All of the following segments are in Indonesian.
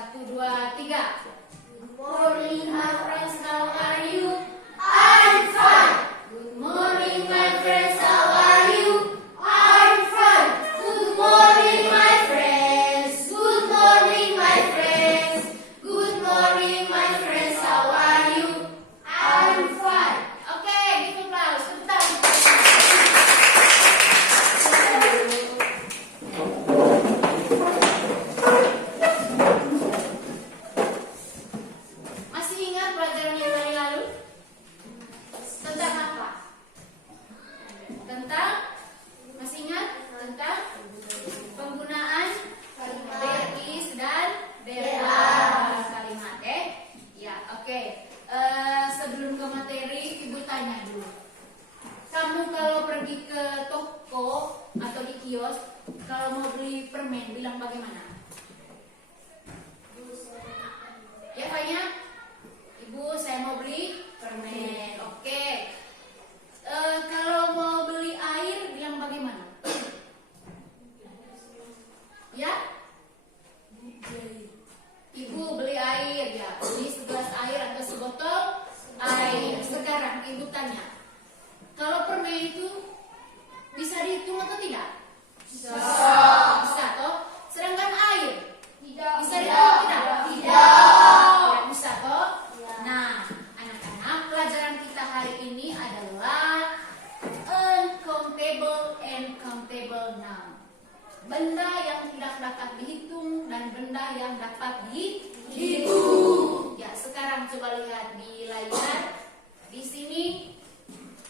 Satu, dua, tiga. Good morning, my friends. How are you? I'm fine. Good morning, my friends. How are you? I'm fine. Good morning, my friends. Good morning, my friends. Good morning, my friends. How are you? I'm fine. Oke, give applause. Sebentar. Masih ingat pelajaran yang hari lalu? Tentang apa? Tentang, masih ingat? Tentang penggunaan there is dan there are kalimat, ya, oke. Sebelum ke materi, ibu tanya dulu. Kamu kalau pergi ke toko atau di kios, kalau mau beli permen, bilang bagaimana? Ya, banyak. Ibu, saya mau beli permen. Oke. Kalau mau beli air, bilang bagaimana? Ya? Ibu beli air, ya. Beli segelas air atau sebotol air. Sekarang ibu tanya, kalau permen itu bisa dihitung atau tidak? Bisa. Bisa, toh? Sedangkan air? Tidak. Bisa dihitung atau tidak? Tidak bisa, toh? Nah, anak-anak, pelajaran kita hari ini adalah uncountable and countable noun. Benda yang tidak dapat dihitung dan benda yang dapat dihitung. Ya, sekarang coba lihat di layar. Di sini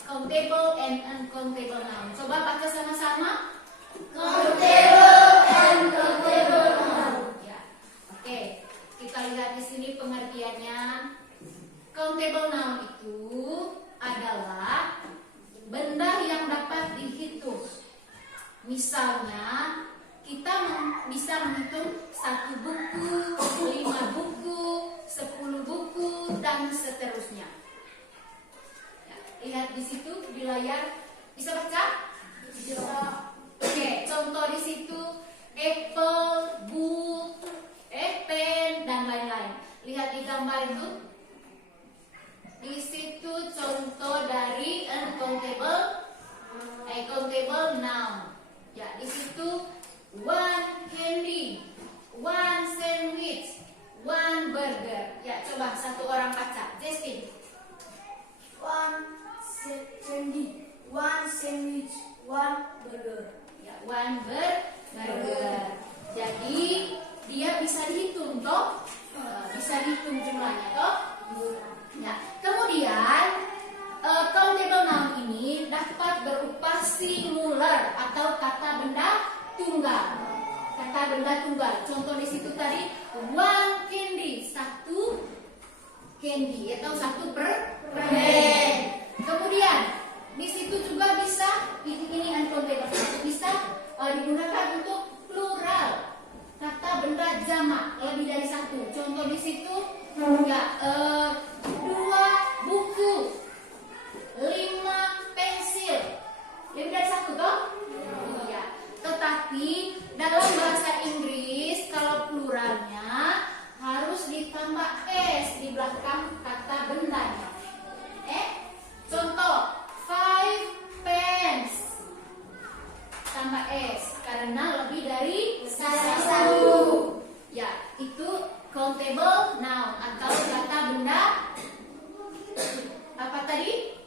countable and uncountable noun. Coba baca sama-sama. Countable and countable noun. Ya, oke. Kita lihat di sini pengertiannya. Countable noun itu adalah benda yang dapat dihitung. Misalnya, kita bisa menghitung 1 buku, 5 buku, 10 buku, dan seterusnya. Ya, lihat di situ di layar, bisa baca? Bisa. Oke, contoh di situ apple, book, pen, dan lain-lain. Lihat di gambar itu. Di situ contoh dari uncountable noun. Ya, di situ one candy, one sandwich, one burger. Ya, coba satu orang baca. Justin. One candy, one sandwich, one burger. Ya, one burger. Jadi dia bisa dihitung, toh? Bisa dihitung jumlahnya, toh? Ya, kemudian countable noun ini dapat berupa singular atau kata benda tunggal. Kata benda tunggal. Contoh di situ tadi one candy, 1 candy atau 1 permen. Kemudian di situ juga bisa ini uncountable bisa digunakan untuk plural. Kata benda jamak lebih dari 1. Contoh di situ ya 2 buku, 5 pensil. Lebih dari 1 toh? Iya. Tetapi dalam bahasa Inggris kalau pluralnya harus ditambah s di belakang kata bendanya. Contoh 5 pens tambah s karena lebih dari 1. Ya, itu countable noun atau kata benda apa tadi?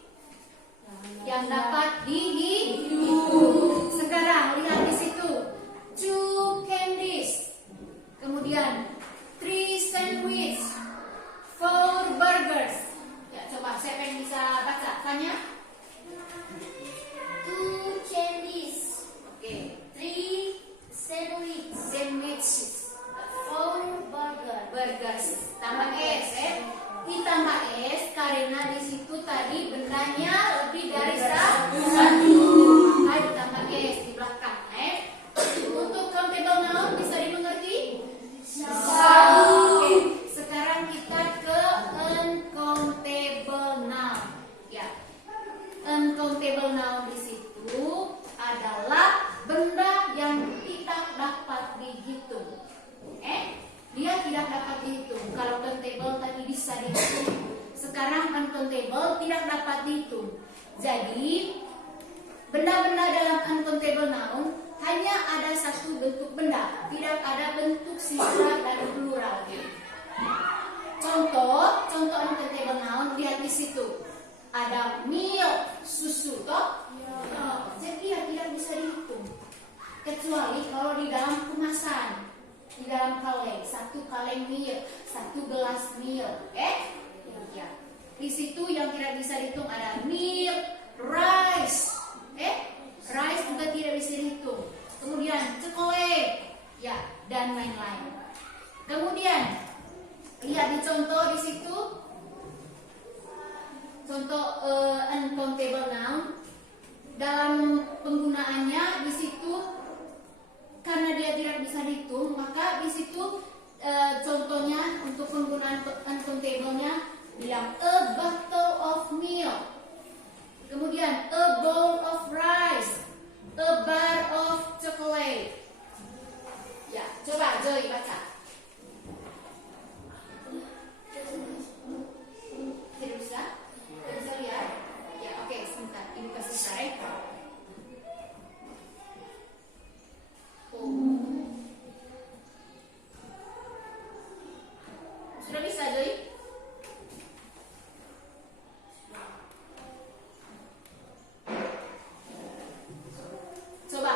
Yang dapat dihitung. Sekarang lihat di situ 2 candies, kemudian 3 sandwich, 4 burgers. Ya, coba siapa yang bisa baca? Tanya. 2 candies, Oke. 3 sandwiches, 4 burgers. Tambah s, ditambah s karena di situ tadi bendanya lebih dari 1. Ayo tambah s di belakang. Untuk countable noun bisa dimengerti? Oke. Sekarang kita ke uncountable noun. Ya. Uncountable noun di situ adalah benda yang tidak dapat dihitung. Dia tidak dapat dapat dihitung. Kalau countable tadi bisa dihitung. Sekarang uncountable tidak dapat dihitung. Jadi benda-benda dalam uncountable noun hanya ada satu bentuk benda, tidak ada bentuk singular dan plural. Contoh uncountable noun lihat di situ. Ada milk, susu, toh? Jadi ya tidak bisa dihitung. Kecuali kalau di dalam kemasan, di dalam kaleng, satu kaleng milk, satu gelas milk, ya. Di situ yang tidak bisa dihitung ada milk, rice, rice juga tidak bisa dihitung. Kemudian chocolate, ya, dan lain-lain. Kemudian lihat di contoh di situ, contoh uncountable noun dalam penggunaannya di situ karena dia tidak bisa dihitung, maka di situ contohnya untuk penggunaan uncountable-nya bilang a bottle of milk, kemudian a bowl of rice, a bar of chocolate. Ya, coba Joy baca. Tidak bisa? Tidak bisa lihat? Ya, oke, sebentar. Ibu kasih tarik. Sudah bisa, Joy? Coba.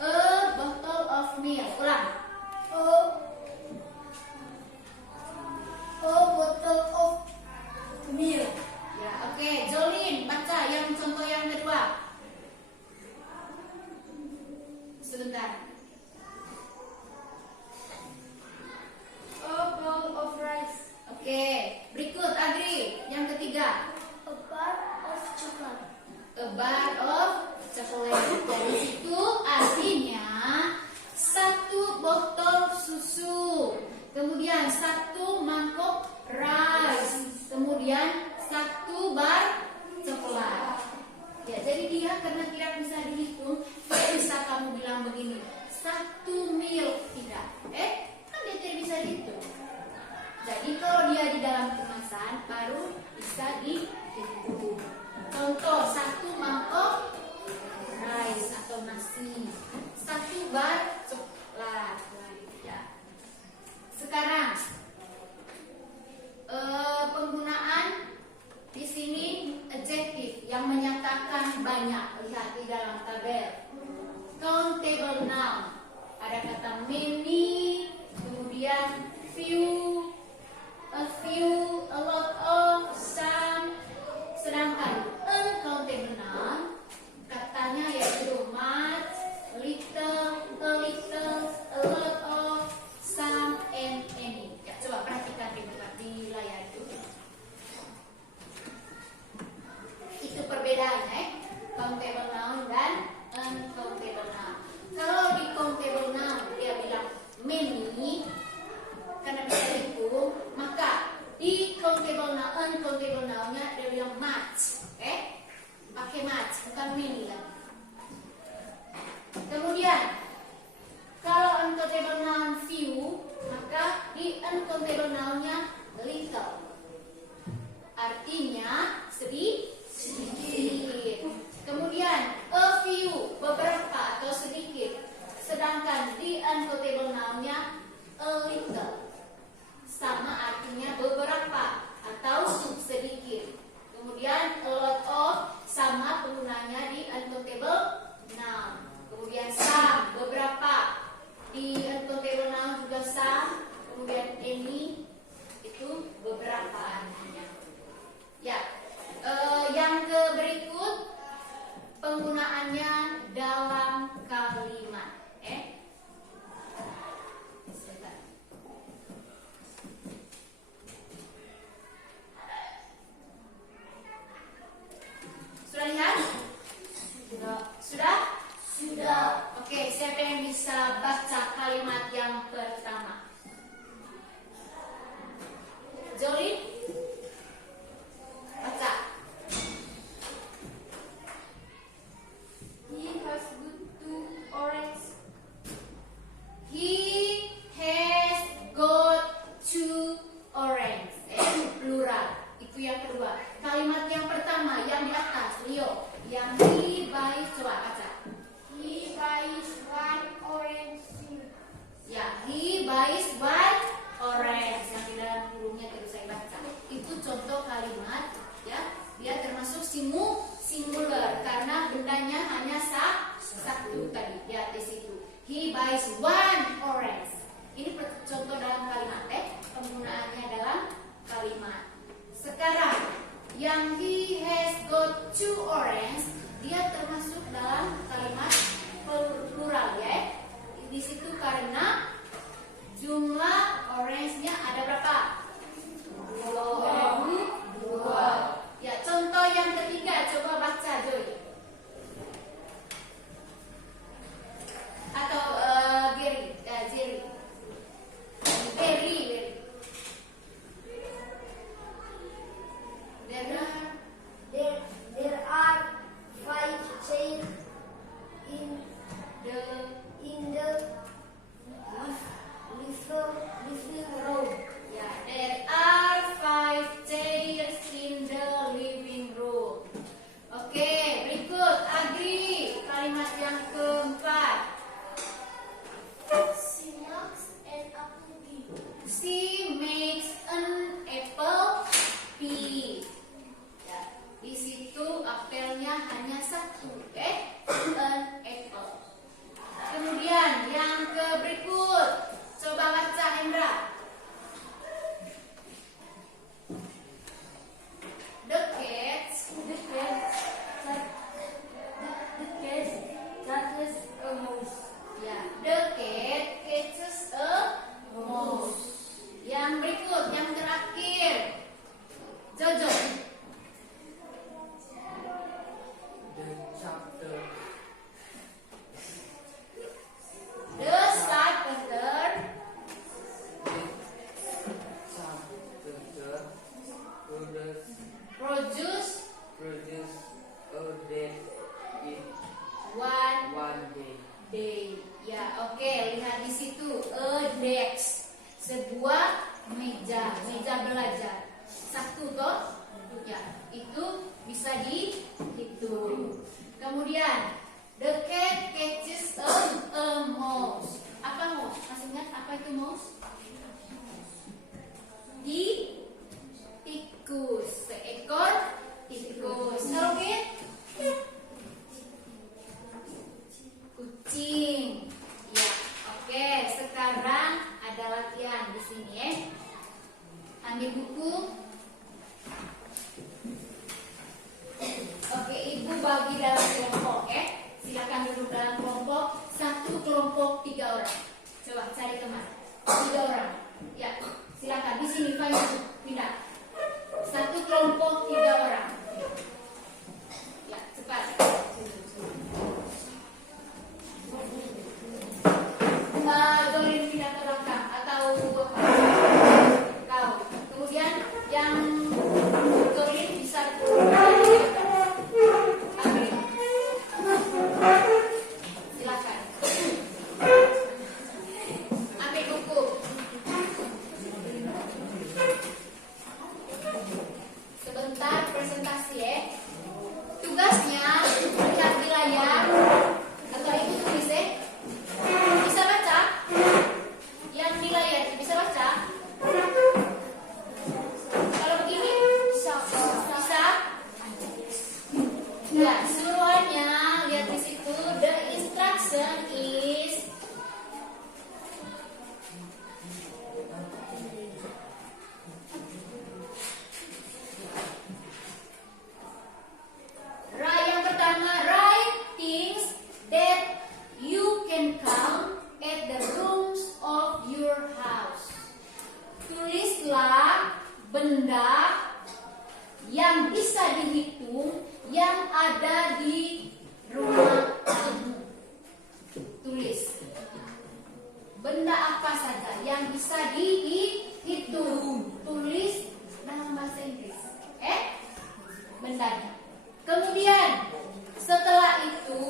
A bottle of milk. Ulang. A bottle of milk. Ya, oke. Jolin, baca yang contoh yang kedua. Sebentar. A bowl of rice. Oke. Berikut Adri, yang ketiga. A bar of chocolate. A bar of chocolate. Dari situ artinya satu botol susu, kemudian satu mangkok rice, kemudian satu bar coklat. Ya, jadi dia karena tidak bisa dihitung, tidak bisa kamu bilang begini, satu milk, tidak. Kan dia tidak bisa dihitung. Jadi kalau dia di dalam kemasan baru bisa dihitung. Contoh, satu mangkok rice atau nasi, satu bar coklat. Ya. Sekarang penggunaan di sini adjektif yang menyatakan banyak. Lihat di dalam tabel. Countable noun. Ada kata many, kemudian few, a few, a lot of, some. Sedangkan uncountable noun katanya yaitu much, little, a lot of, some, and any. Ya, coba perhatikan di layar itu. Itu perbedaannya, countable noun dan uncountable noun. Kalau di countable noun dia bilang many karena bisa dihitung, maka di countable noun, uncountable noun-nya dia bilang much, pakai much, bukan many kan. Kemudian kalau uncountable noun few, maka di uncountable noun-nya little, artinya sedikit. Kemudian a few, beberapa atau sedikit, sedangkan di uncountable noun-nya a little, sama artinya beberapa atau sedikit. Kemudian a lot of, sama penggunanya di uncountable noun. Kemudian some, beberapa, di uncountable noun juga some. Kemudian any, itu beberapa artinya. Ya, yang berikut penggunaannya dalam kalimat. Sebentar. is one orange. Ini contoh dalam kalimat, penggunaannya dalam kalimat. Sekarang, yang he has got two orange, dia termasuk dalam kalimat plural ya. Di situ karena jumlah orange-nya ada berapa? Dua. Ya, contoh yang ketiga, coba baca Joy. Atau Jerry. There are 5 chairs in the living room. Ya, there are 5 chairs in the living room. Oke, berikut Agri, kalimat yang keempat. She makes an apple pie. She makes an apple pie. Ya, di situ apelnya hanya satu, an apple. Kemudian yang berikut, coba baca Hendra. The cat catches a mouse. Ya, the cat catches a mouse. Yang berikut, yang terakhir, Jojo. The carpenter produce a day in one day. day. Ya, oke, lihat di situ a desk, sebuah meja belajar. Satu toh? Ya, itu bisa dihitung. Kemudian the cat catches a mouse. Apa mouse? Masih ingat apa itu mouse? Tikus, seekor tikus. Oke? Kucing. Ya, oke. Sekarang ada latihan di sini ya. Ambil buku. Oke, ibu bagi dalam kelompok ya. Silakan duduk dalam kelompok. Satu kelompok 3 orang. Coba cari teman. 3 orang. Ya, silakan di sini pindah. Satu kelompok 3 orang. Ya, cepat. Zorin pindah ke belakang atau kau. Kemudian yang Zorin bisa silakan. Ambil buku. Sebentar presentasi ya. Tugasnya lihat di layar atau ibu tulis ya. Bisa baca? Yang di layar bisa baca? Kalau begini bisa. Ya, semuanya lihat di situ. The instruction is yang pertama, write things that you can count at the rooms of your house. Tulislah benda yang bisa dihitung yang ada di rumah kamu. Tulis benda apa saja yang bisa dihitung. Tulis dalam bahasa Inggris. Bendanya. Kemudian setelah itu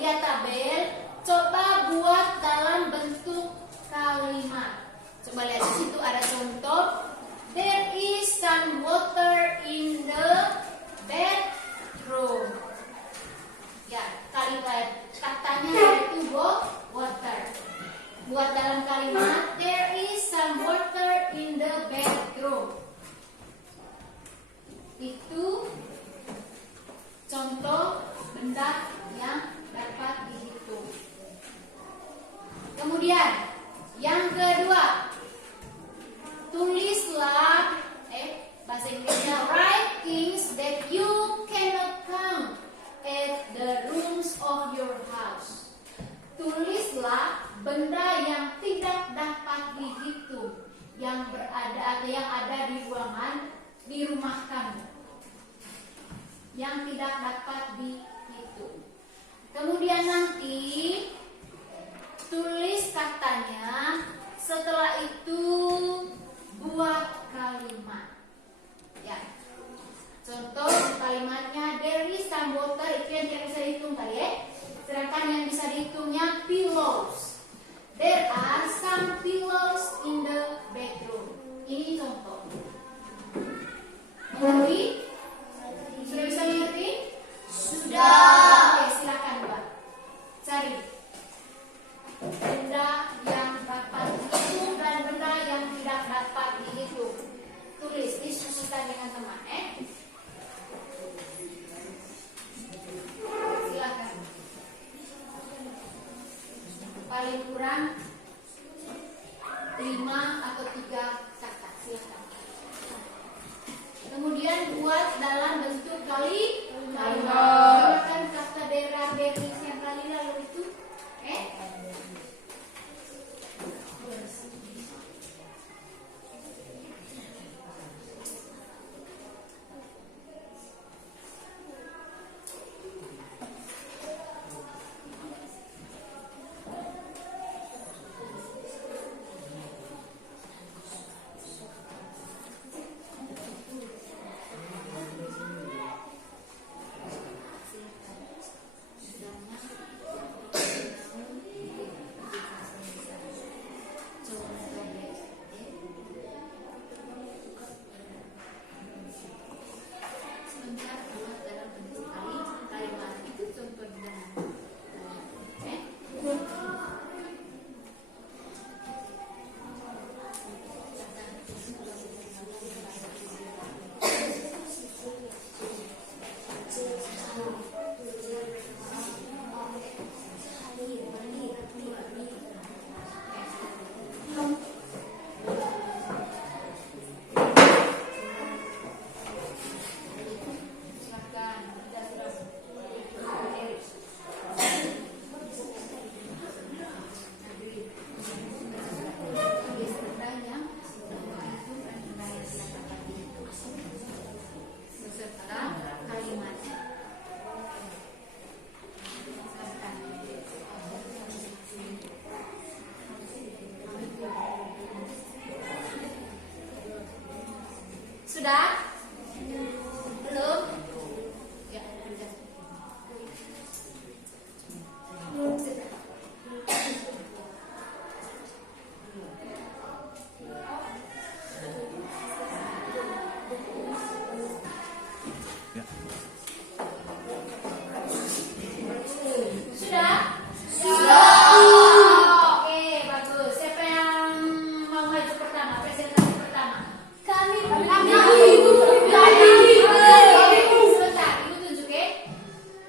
lihat tabel, coba buat dalam bentuk kalimat. Coba lihat di situ ada contoh. There is some water in the bathroom. Ya, kalimat katanya yaitu water. Buat dalam kalimat there is some water in the bathroom. Itu contoh benda yang dapat dihitung. Kemudian yang kedua, tulislah bahasa Inggrisnya, write things that you cannot count at the rooms of your house. Tulislah benda yang tidak dapat dihitung yang berada atau yang ada di ruangan di rumah kamu, yang tidak dapat dihitung. Kemudian nanti tulis katanya, setelah itu buat kalimat. Ya. Contoh kalimatnya, there is some water, itu yang tidak bisa dihitung tadi ya. Sedangkan yang bisa dihitungnya pillows. There are some pillows in the bedroom. Ini contoh. Mengerti? Sudah bisa mengerti? Sudah. Oke, silakan Mbak. Cari benda yang dapat dihitung dan benda yang tidak dapat dihitung. Tulis, diskusikan dengan teman. Silakan. Paling kurang 5 atau 3 kata. Silakan. Kemudian buat dalam bentuk kalimat. Gunakan kata daerah berlis yang kali lalu itu. Sudah? Belum? Ya, sudah. Sudah? Oke, bagus. Siapa yang mau maju pertama? Presentasi pertama. Kami. Sebentar, Ibu tunjuk ya.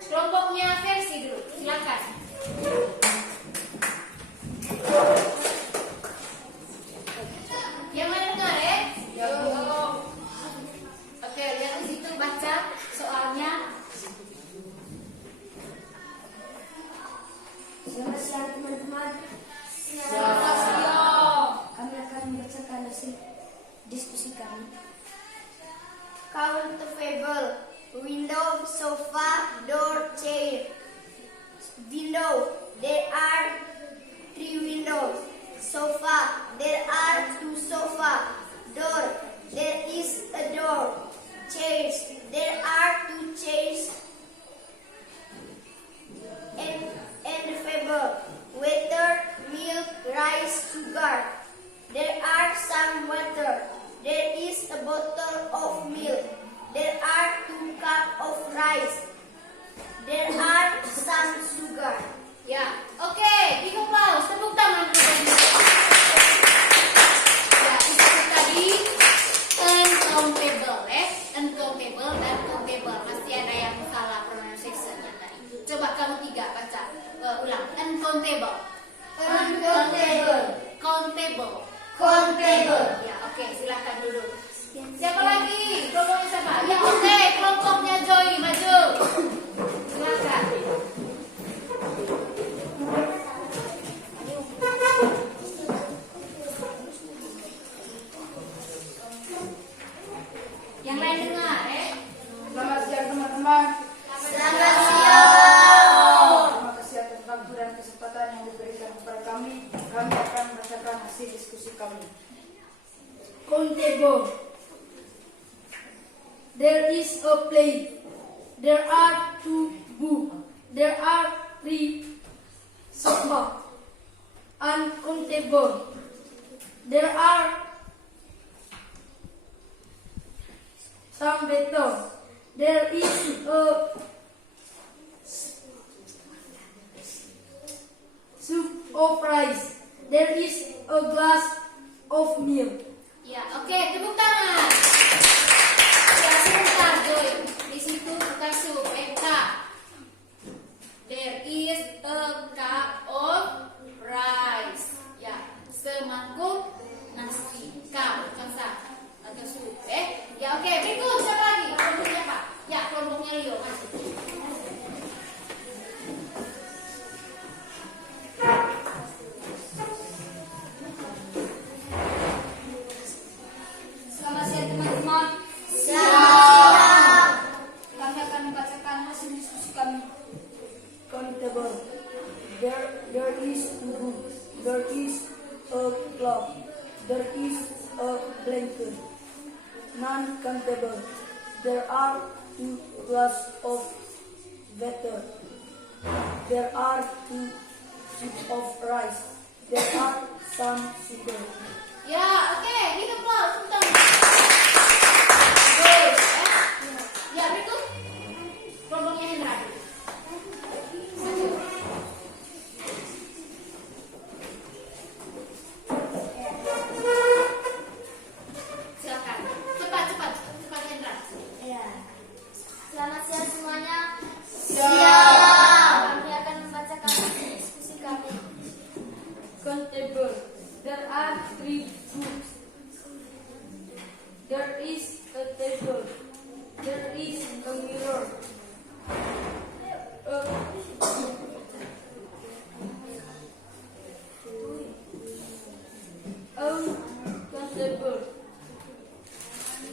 Kelompoknya versi dulu. Silakan. Yang mana dengar ya? Oke, lihat di situ, baca soalnya. Selamat siang teman-teman. Selamat siang. Kami akan membacakan hasil diskusi kami. Countable, window, sofa, door, chair. Window, there are 3 windows. Sofa, there are 2 sofa. Door, there is a door. Chairs, there are 2 chairs. And fable, water, milk, rice, sugar. There are some water. There is a bottle of milk. There are 2 cups of rice. There are some sugar. Ya, oke, big applause, tepuk tangan kepada ya, itu tadi uncountable, uncountable dan countable. Pasti ada yang salah pronunciation tadi. Coba kamu 3 baca ulang. Uncountable. countable. Ya, oke, silakan dulu. Siapa lagi? Kelompoknya siapa? Ya, oke, kelompoknya Joy maju. Silakan. Yang lain dengar, Selamat siang teman-teman. Selamat siang. Terima kasih atas waktu dan kesempatan yang diberikan kepada kami. Kami akan membacakan hasil diskusi kami. Countable. There is a plate. There are 2 books. There are 3 sofas. Uncountable. There are some better. There is a soup of rice. There is a glass of milk. Ya, oke, tepuk tangan. Ya, sebentar, Joy. Di situ bukan sup, cup. There is a cup of rice. Ya, semangkuk nasi. Cup, bukan sak. Atau sup, Ya, oke, berikut siapa lagi? Kelompoknya apa? Ya, kelompoknya Leo, masuk. Selamat siang teman-teman. Siang. Kami akan membacakan hasil diskusi kami. Countable. There is 2 books. There is a clock. There is a blanket. Non-countable. There are 2 glasses of water. There are 2 soups of rice. There are some sugar. Ya, oke, give applause, tepuk tangan. Good, Ya, berikut kelompoknya Hendra. Maju. Silakan. Cepat Hendra. Ya. Selamat siang semuanya. Siang. Kami akan membacakan hasil diskusi kami. Countable. There are 3 books. There is a table. There is a mirror. Uncountable.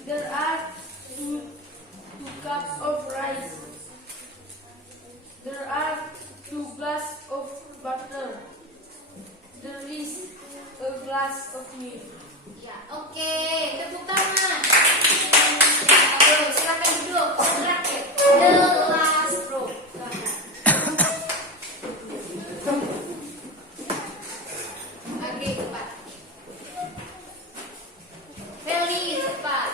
There are 2 cups of rice. There are 2 glasses of butter. There is a glass of milk. Ya, oke, tepuk tangan. Ayo, silakan duduk. Terakhir, the last row. Silakan. Agri, cepat. Feli, cepat.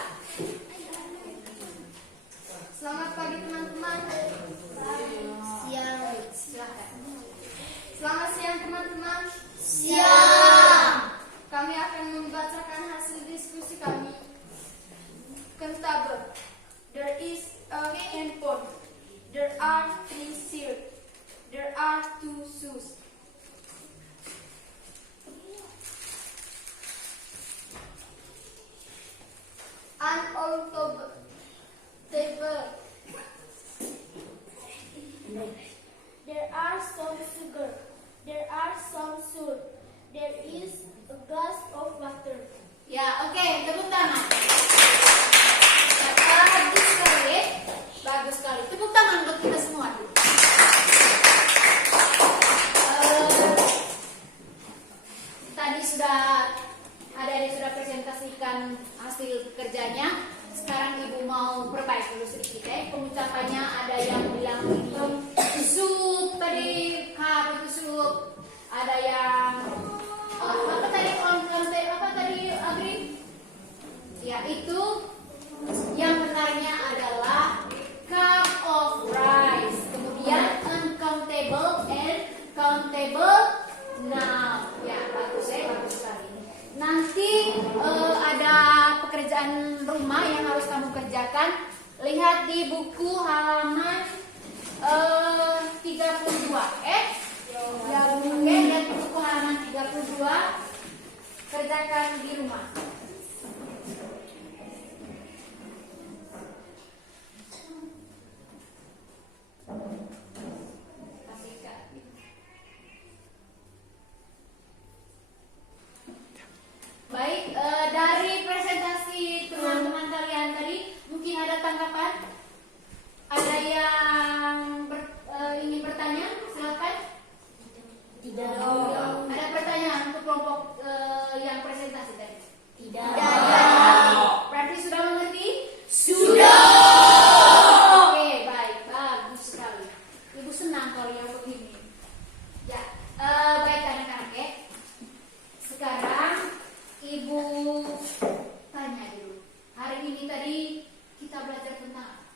Selamat pagi teman-teman. Siang. Silakan. Selamat siang teman-teman. Siang. Kami akan membacakan hasil diskusi kami. Countable. There is a handphone. There are 3 shirts. There are 2 shoes. Uncountable. There are some sugar. There are some salt. There is a glass of water. Ya, oke, tepuk tangan. Bagus sekali. Bagus sekali. Tepuk tangan buat kita semua. Tadi sudah sudah presentasikan hasil kerjanya. Sekarang ibu mau perbaiki dulu sedikit pengucapannya. Ada yang bilang ini sup tadi, itu sup. Ada yang apa tadi Agri? Ya, itu yang benarnya adalah cup of rice. Kemudian uncountable and countable noun. Ya, bagus sekali. Nanti ada pekerjaan rumah yang harus kamu kerjakan. Lihat di buku halaman 32. Ya, oke, lihat buku halaman 32. kerjakan di rumah. Baik, dari presentasi teman-teman kalian tadi, mungkin ada tanggapan? Ada yang ingin bertanya? Silakan. Tidak. Ada pertanyaan untuk kelompok yang presentasi tadi? Tidak. Berarti sudah mengerti? Sudah. Oke, baik, bagus sekali. Ibu senang kalau yang begini. Ya, baik anak-anak ya. Sekarang Ibu tanya dulu. Hari ini tadi kita belajar tentang apa?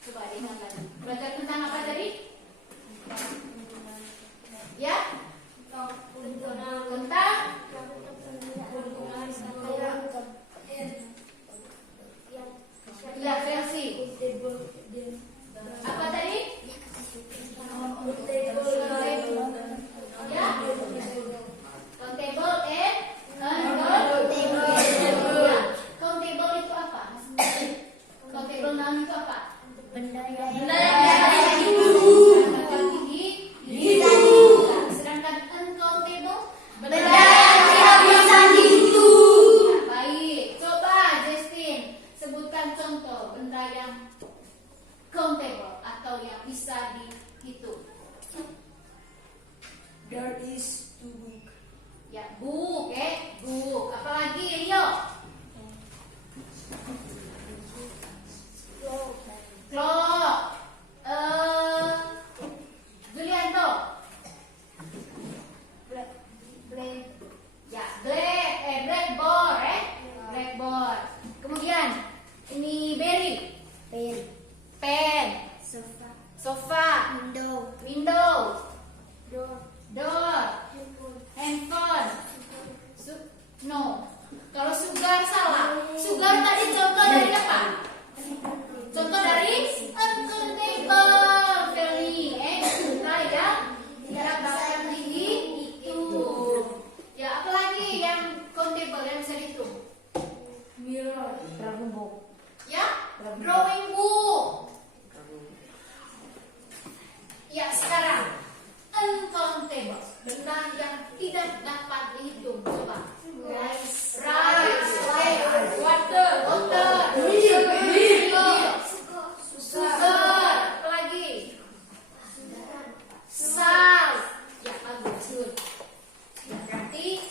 Coba diingat lagi. Belajar tentang apa tadi? Ya? Tentang ya versi. Apa tadi? Ya? Countable and uncountable. Ya. Countable itu apa? Countable noun itu apa? Benda Benda yang yang tinggi. Ya. Sedangkan uncountable benda yang tidak bisa dihitung. Ya, baik. Coba Justin sebutkan contoh benda yang countable atau yang bisa dihitung. There is two book. Ya, book, book. Apalagi Rio? Clock. Julianto? Ya, blackboard, blackboard. Kemudian ini Berry, pen, sofa, window, door, handphone. No. Kalau sugar salah. Sugar tadi contoh dari apa? Contoh dari uncountable. Feli, benda yang tidak dapat dihitung. Ya, apalagi yang countable yang bisa dihitung? Mirror. Ya, drawing book. Ya, sekarang uncountable, benda yang tidak dapat dihitung. Coba. Rice, water, sugar, apalagi? Salt. Ya, bagus, good. Ya, berarti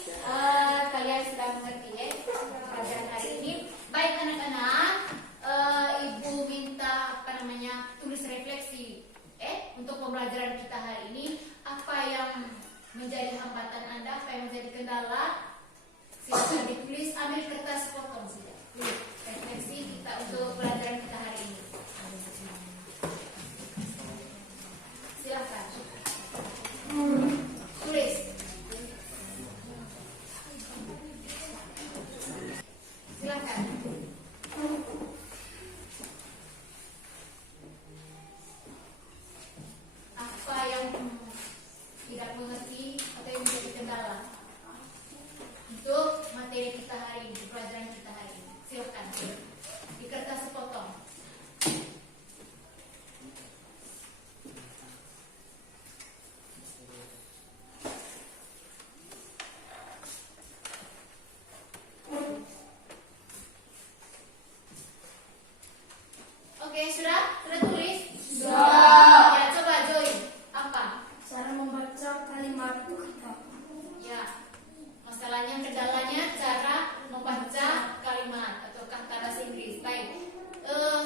kalian sudah mengerti ya pelajaran hari ini. Baik anak-anak, ibu minta tulis refleksi untuk pembelajaran kita hari ini. Apa yang menjadi hambatan Anda, apa yang menjadi kendala? Silakan ditulis, ambil kertas potong sudah. Refleksi kita untuk pelajaran kita hari ini. Silakan. Tulis. Silakan. Apa yang tidak mengerti atau yang menjadi kendala untuk materi kita hari ini, pelajaran kita hari ini? Silakan di kertas sepotong. Oke, sudah tulis? Sudah. Ya, coba Joy. Apa? Cara membaca kalimat kata. Ya, masalahnya kendalanya cara membaca kalimat atau kata bahasa Inggris. Baik.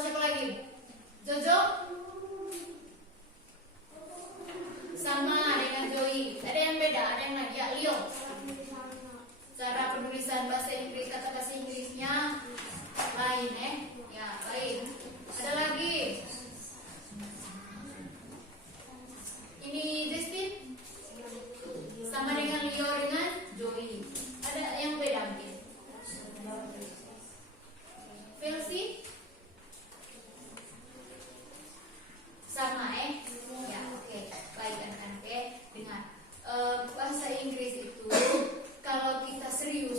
Siapa lagi? Jojo? Sama dengan Joy. Ada yang beda, ada yang lagi. Ya, Leo. Cara penulisan bahasa Inggris, kata bahasa Inggrisnya lain ya, baik. Ada lagi. Ini Justin sama dengan Leo dengan Joey. Ada yang beda mungkin? Versi sama ya, oke. Baik anak-anak dengar. Bahasa Inggris itu kalau kita serius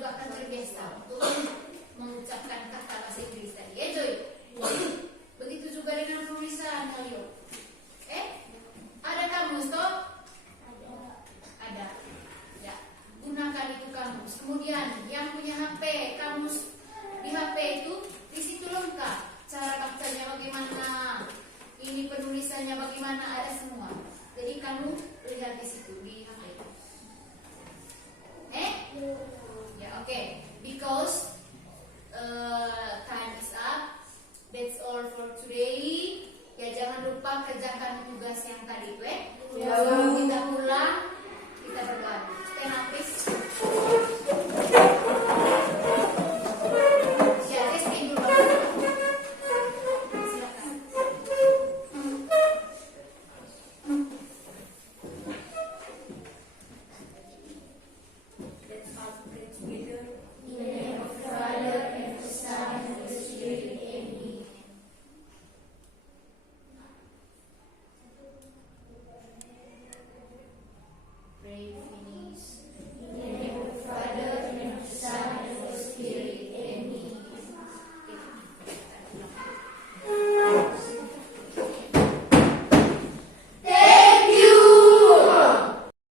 juga akan terbiasa.